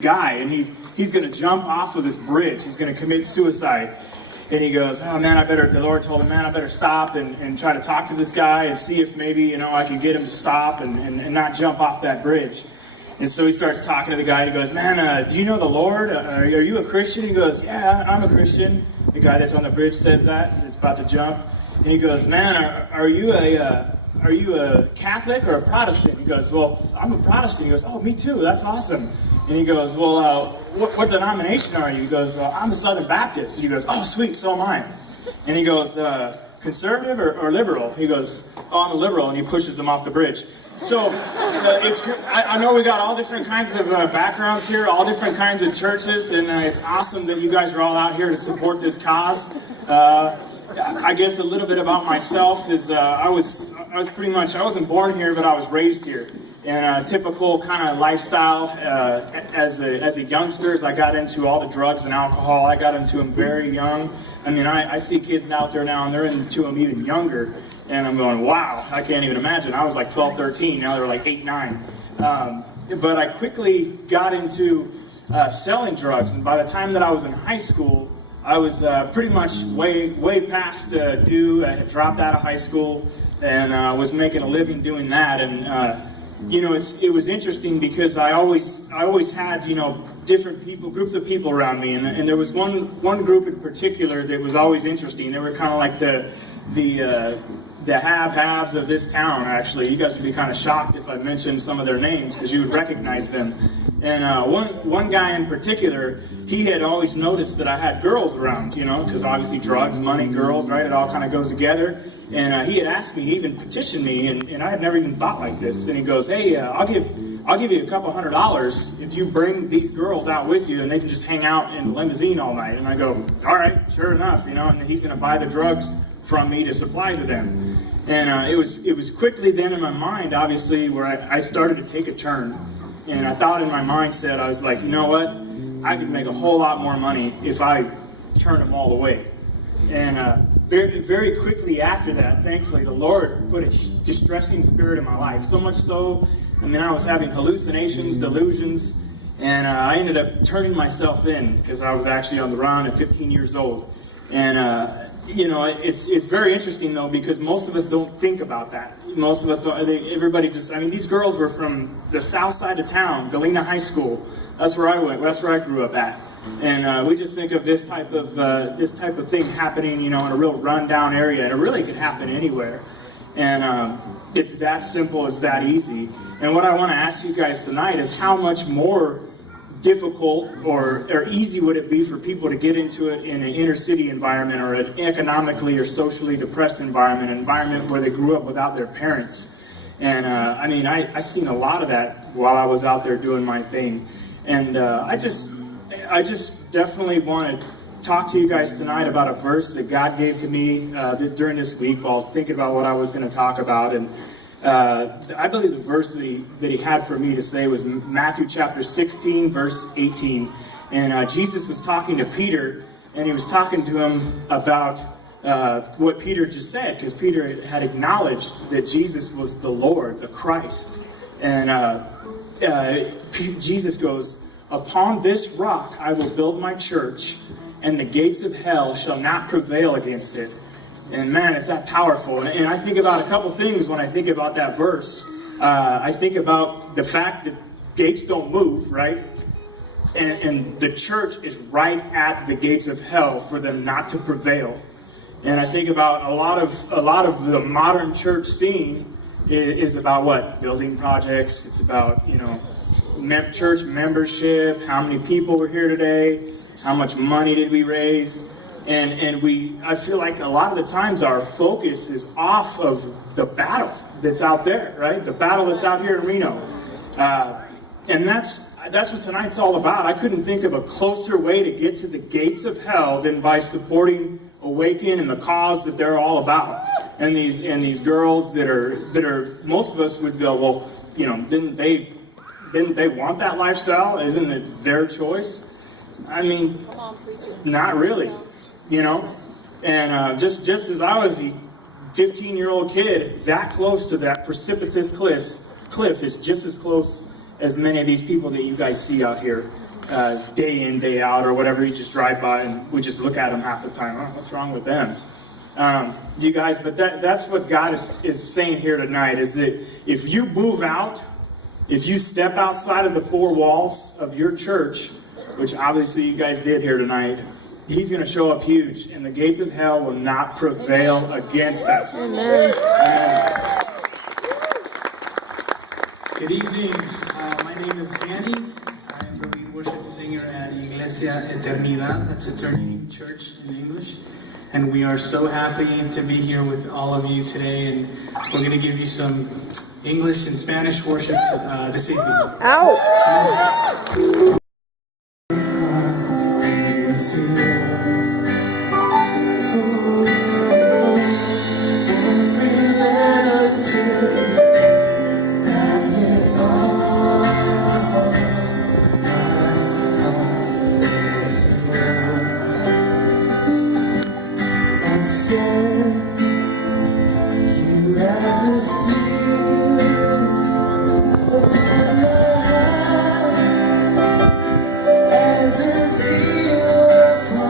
guy, and he's going to jump off of this bridge. He's going to commit suicide. And he goes, oh man, the Lord told him, man, I better stop and try to talk to this guy and see if maybe, I can get him to stop and not jump off that bridge. And so he starts talking to the guy, and he goes, man, do you know the Lord? Are you a Christian? He goes, yeah, I'm a Christian. The guy that's on the bridge says that, is about to jump. And he goes, man, are you a Catholic or a Protestant? He goes, well, I'm a Protestant. He goes, oh, me too, that's awesome. And he goes, well, what denomination are you? He goes, I'm a Southern Baptist. And he goes, oh, sweet, so am I. And he goes, conservative or liberal? He goes, oh, I'm a liberal, and he pushes him off the bridge. So I know we got all different kinds of backgrounds here, all different kinds of churches, and it's awesome that you guys are all out here to support this cause. I guess a little bit about myself is I wasn't born here, but I was raised here. And a typical kind of lifestyle as a youngster, as I got into all the drugs and alcohol, I got into them very young. I mean, I see kids out there now, and they're into them even younger. And I'm going, wow, I can't even imagine. I was like 12, 13, now they're like 8, 9. But I quickly got into selling drugs, and by the time that I was in high school, I was pretty much way past due. I had dropped out of high school and was making a living doing that. And it was interesting because I always had different people, groups of people around me, and there was one group in particular that was always interesting. They were kind of like the have-haves of this town. Actually, you guys would be kind of shocked if I mentioned some of their names because you would recognize them. And one guy in particular, he had always noticed that I had girls around, because obviously drugs, money, girls, right? It all kind of goes together. And he had asked me, he even petitioned me, and I had never even thought like this. And he goes, hey, I'll give you a couple $100 if you bring these girls out with you, and they can just hang out in the limousine all night. And I go, all right, sure enough, and he's going to buy the drugs from me to supply to them. And it was quickly then in my mind, obviously, where I started to take a turn. And I thought in my mindset, I was like, you know what? I could make a whole lot more money if I turned them all away. And very, very quickly after that, thankfully, the Lord put a distressing spirit in my life. So much so, I was having hallucinations, delusions, and I ended up turning myself in because I was actually on the run at 15 years old. And it's very interesting though, because most of us don't think about that. Most of us don't. These girls were from the south side of town, Galena High School. That's where I went. That's where I grew up at. And we just think of this type of thing happening, in a real rundown area, and it really could happen anywhere. And it's that simple, it's that easy. And what I want to ask you guys tonight is how much more difficult or easy would it be for people to get into it in an inner city environment or an economically or socially depressed environment, an environment where they grew up without their parents. And I seen a lot of that while I was out there doing my thing. And I just definitely want to talk to you guys tonight about a verse that God gave to me during this week while thinking about what I was going to talk about. And I believe the verse that he had for me to say was Matthew chapter 16, verse 18. And Jesus was talking to Peter, and he was talking to him about what Peter just said, because Peter had acknowledged that Jesus was the Lord, the Christ. And Jesus goes, upon this rock I will build my church, and the gates of hell shall not prevail against it. And man, it's that powerful. And I think about a couple things when I think about that verse. I think about the fact that gates don't move, right? And the church is right at the gates of hell for them not to prevail. And I think about a lot of the modern church scene is about what? Building projects. It's about, church membership, how many people were here today, how much money did we raise. And I feel like a lot of the times our focus is off of the battle that's out there, right? The battle that's out here in Reno. And that's what tonight's all about. I couldn't think of a closer way to get to the gates of hell than by supporting Awaken and the cause that they're all about. And these girls that are most of us would go, well, didn't they want that lifestyle? Isn't it their choice? Not really. And just as I was a 15-year-old kid, that close to that precipitous cliff is just as close as many of these people that you guys see out here day in, day out, or whatever. You just drive by and we just look at them half the time. Oh, what's wrong with them? You guys, but that's what God is saying here tonight, is that if you move out, if you step outside of the four walls of your church, which obviously you guys did here tonight, He's going to show up huge, and the gates of hell will not prevail against us. Amen. Amen. Good evening. My name is Danny. I am the lead worship singer at Iglesia Eternidad. That's Eternity Church in English. And we are so happy to be here with all of you today. And we're going to give you some English and Spanish worship this evening. Ow! As a seal upon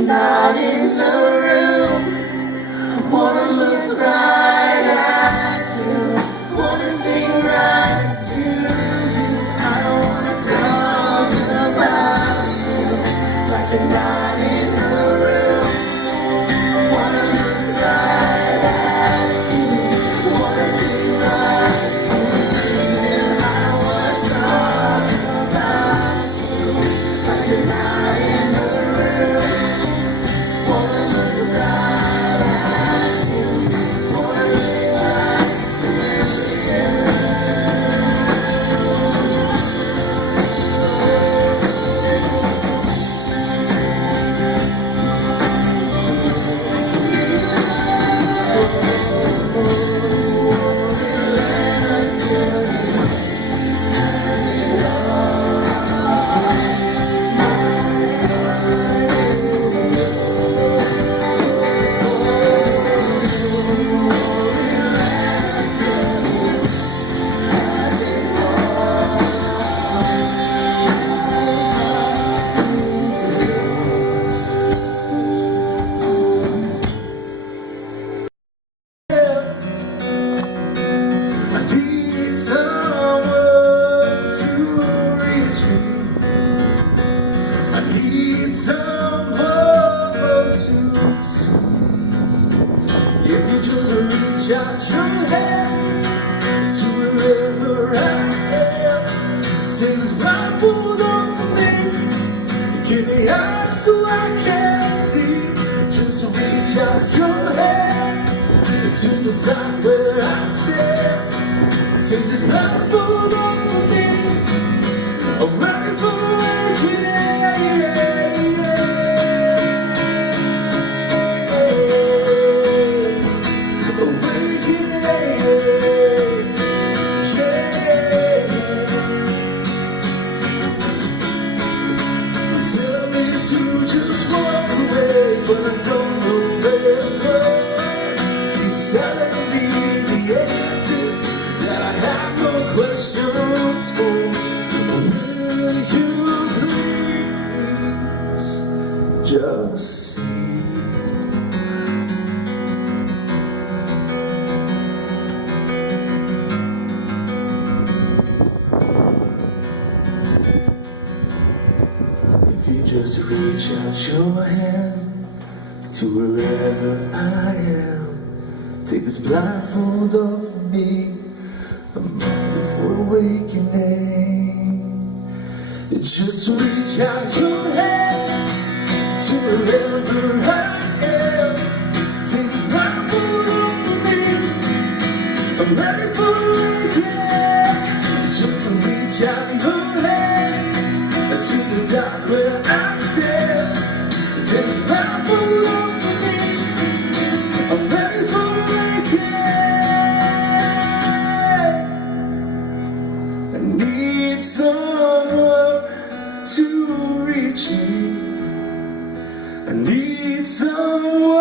you're not in the room. I wanna look right at you, wanna sing right to you. I don't wanna talk about you like you're not in the room. Wanna look right at you, wanna sing right to you. I don't wanna talk about you like you're not in the room. Wanna look right at you, wanna sing right to you. I need someone to reach me. I need someone to see. If you just reach out your hand to wherever I am, take this blindfold off of me, give me eyes so I can see. Just reach out your hand to the dark where I stand. Take this blindfold off of me, I'm ready for tell me to just walk away, but I don't know where. Keep telling me the answers that I have no questions for. Will you please just see? If you just reach out your hand to wherever I am, take this blindfold off of me, I'm ready for awakening. Just reach out your hand to wherever I am, take this blindfold off of me, I'm ready for awakening. Just reach out your hand to the dark where I stand. Take this blindfold off of me, I'm ready for awakening. I need someone to reach me. I need someone